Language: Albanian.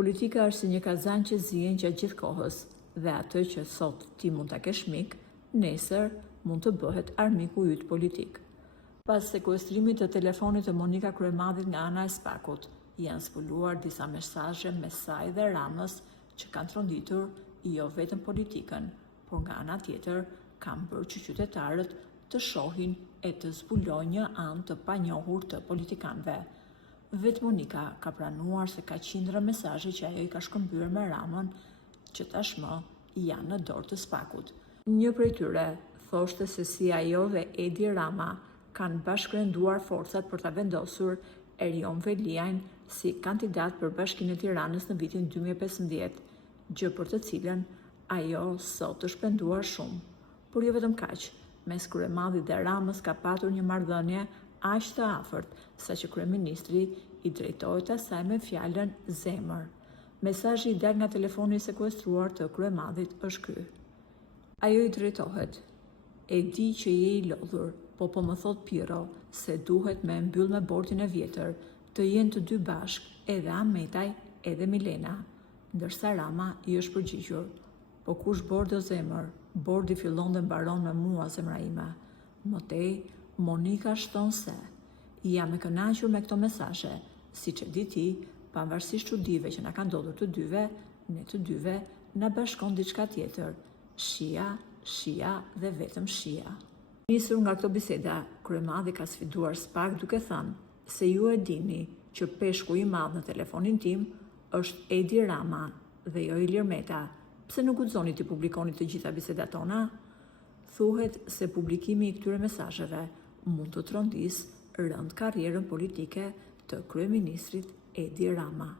Politika është si një kazan që zihen gjatë gjithë kohës dhe atë që sot ti mund ta kesh mik, nesër mund të bëhet armiku yt politik. Pas sekuestrimit të telefonit të Monika Kryemadhit nga ana e Spakut, janë zbuluar disa mesazhe mes saj dhe Ramës që kanë tronditur jo vetëm politikën, por nga ana tjetër kanë bërë që qytetarët të shohin e të zbulojnë një anë të panjohur të politikanëve. Vetë Monika ka pranuar se ka qindra mesazhe që ajo i ka shkëmbyer me Ramën, që tashmë janë në dorë të Spakut. Një prej tyre thoshte se si ajo dhe Edi Rama kanë bashkërenduar forcat për ta vendosur Erion Veliajn si kandidat për Bashkinë e Tiranës në vitin 2015, gjë për të cilën ajo sot të shpenduar shumë. Por jo vetëm kaq, mes Kryemadhit dhe Ramës ka patur një marrëdhënie aq të afërt, saqë kryeministri i drejtohet asaj me fjalën zemër. Mesazhi i dal nga telefoni i sekuestruar të Kryemadhit është ky. Ajo i drejtohet: "E di që je i lodhur, po më thot Piro se duhet me mbyll me bordin e vjetër, të jenë të dy bashk, edhe Ametaj edhe Milena." Ndërsa Rama i është përgjigjur: "Po kush bordi o zemër? Bordi fillon dhe mbaron me mua, zemra ime." Mëtej, Monika shton se: "Jam e kënaqur me këto mesazhe, siç e di ti, pavarësisht çudive që na kanë ndodhur të dyve, ne të dyve na bashkon diçka tjetër, shija dhe vetëm shija." Nisur nga këto biseda, Kryemadhi ka sfiduar Spak duke thënë se ju e dini që peshku i madh në telefonin tim është Edi Rama dhe jo Ilir Meta. Pse nuk guxoni të publikoni të gjitha bisedat tona? Thuhet se publikimi i këtyre mesazheve mund të trondisë rënd karrierën politike të kryeministrit Edi Rama.